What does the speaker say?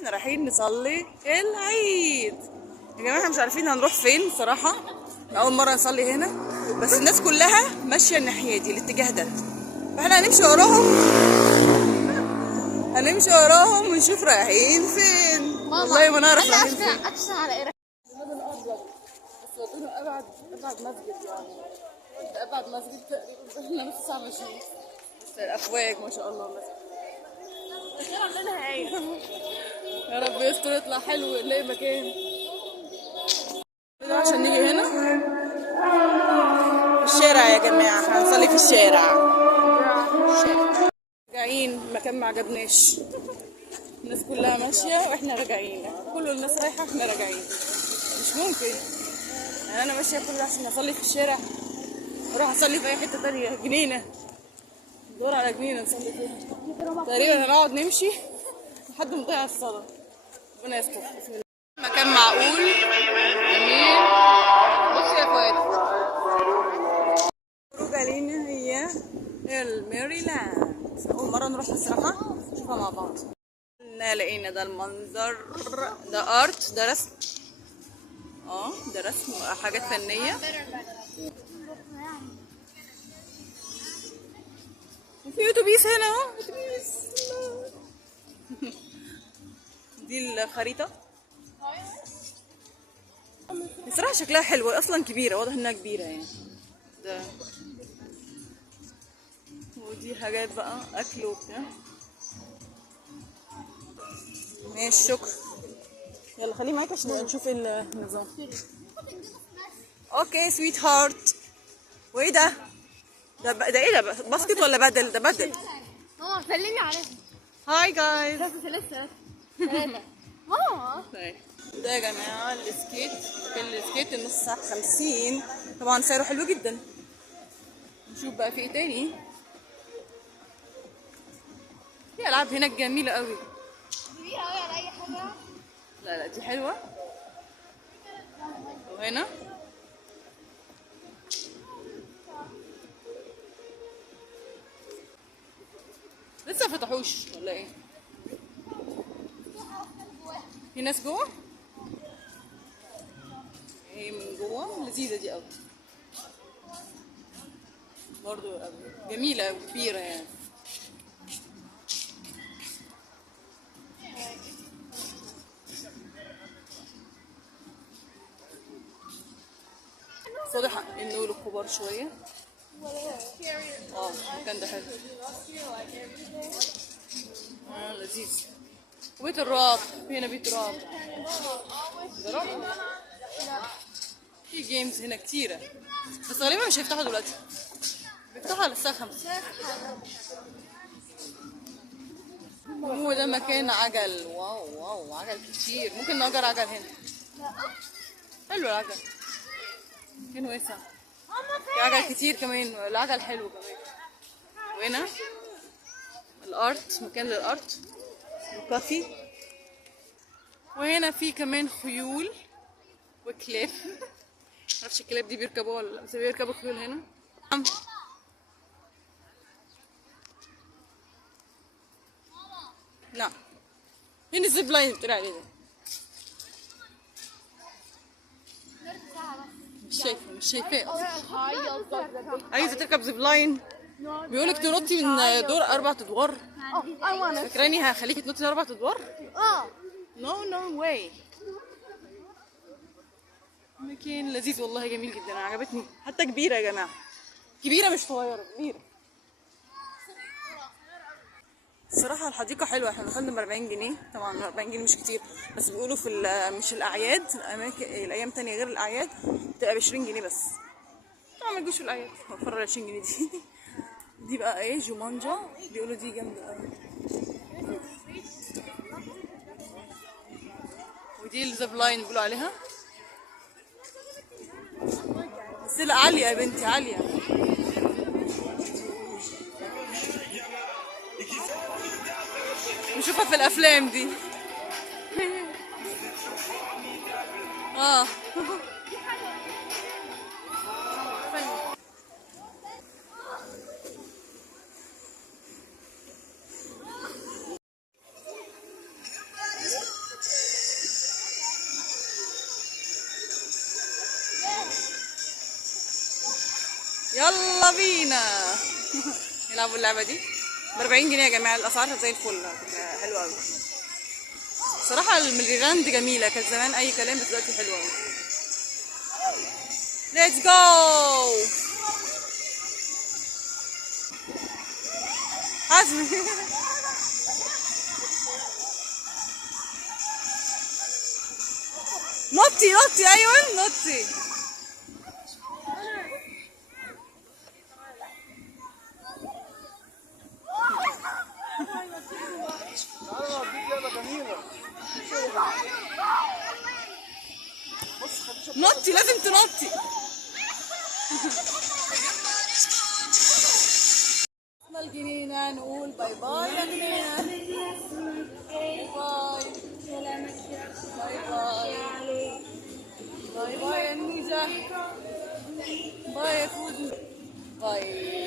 احنا رايحين نصلي العيد يا جماعه. احنا مش عارفين هنروح فين صراحه، اول مره نصلي هنا، بس الناس كلها ماشيه الناحيه دي الاتجاه ده، فاحنا هنمشي وراهم، هنمشي وراهم ونشوف رايحين فين. والله ما نعرف رايحين فين. بس ودونا ابعد مسجد، يعني ده ابعد مسجد تقريبا نص ساعه ماشيين. بس الافواج ما شاء الله مسجد. يا رب يستر يطلع حلو نلاقي مكان عشان نيجي هنا. في الشارع يا جماعه، احنا هنصلي في الشارع. راجعين مكان ما عجبناش، الناس كلها ماشيه واحنا راجعين، كل الناس رايحه احنا راجعين. مش ممكن يعني انا ماشيه كل ده عشان اصلي في الشارع، اروح اصلي في اي حته تانية. جنينه، ندور على جنينه نصلي فيها. تقريبا هنقعد نمشي لحد ما نضيع الصلاه. ربنا يستر. بسم الله. مكان معقول جميل. بص يا اخواتي، خروجه لينا هي الميريلاند، اول مره نروح الصراحه نشوفها مع بعض. لقينا ده المنظر، ده ارت، ده رسم، ده رسم حاجات فنيه. في اتوبيس هنا اهو، اتوبيس. دي الخريطه بصراحه شكلها حلوه، اصلا كبيره، واضح انها كبيره يعني. ده ودي حاجات بقى اكل وبتاع. ماشي شكرا. يلا خليه معاك عشان نشوف النظام. اوكي سويت هارت. وايه ده؟ ده ايه ده؟ باسكت ولا بدل؟ ده بدل. ماما سلمي عليها. هاي جايز. ثلاثة ماما. ده يا جماعة السكيت، السكيت النص ساعة 50، طبعا سعره حلو جدا. نشوف بقى في ايه تاني. في ألعاب هناك جميلة قوي. كبيرة قوي على أي حاجة. لا دي حلوة. وهنا لسه فتحوش ولا ايه؟ في ناس جوه؟ ايه من جوه لذيذة دي قوي برضو، جميلة قوي، كبيرة يعني. واضح انه للكبار شوية. المكان ده حلو. لذيذ. وبيت الرعب، في هنا بيت رعب. ده رعب. في جيمز هنا كتيرة، بس غالبا مش هيفتحوا دلوقتي، بيفتحوا على الساعة 5. هو ده مكان عجل. واو عجل كتير، ممكن نأجر عجل هنا. حلو العجل، مكان واسع، في عجل كتير كمان، العجل حلو كمان. وهنا الارت، مكان للارت وكافي. وهنا في كمان خيول وكلاب. معرفش الكلاب دي بيركبوها ولا لا، بس بيركبوا خيول هنا. لا فين الزيب لاين بتقول عليه ده؟ مش شايفاه. عايزه تركب زيب لاين، بيقولك تنطي من دور 4 ادوار. فاكراني هخليكي تنطي 4 ادوار؟ نو واي. مكان لذيذ والله، جميل جدا، عجبتني. حتى كبيره يا جماعه، كبيره مش صغيره، كبيره. الصراحه الحديقه حلوه. احنا دخلنا ب 40 جنيه، طبعا 40 جنيه مش كتير، بس بيقولوا في مش الاعياد، الايام تانية غير الاعياد بتبقى ب 20 جنيه بس. طبعا ما تجوش في الاعياد، وفر ال 20 جنيه دي. دي بقى ايه؟ جومانجا، بيقولوا دي جامده قوي. ودي الزيب لاين بيقولوا عليها، بس لا عاليه يا بنتي، عاليه. نشوفها في الافلام دي. يلا بينا. يلعبوا اللعبة دي ب 40 جنيه يا جماعة، الأسعار زي الفل حلوة أوي. صراحة الميريلاند جميلة، كانت زمان أي كلام بس دلوقتي حلوة أوي. ليتس جو. حسن. نطي نطي، أيوة نطي. نطي لازم تنطي. وصلنا الجنينة، نقول باي باي يا جنينة. باي باي. باي باي. باي باي يا نوجة. باي يا فوزي. باي.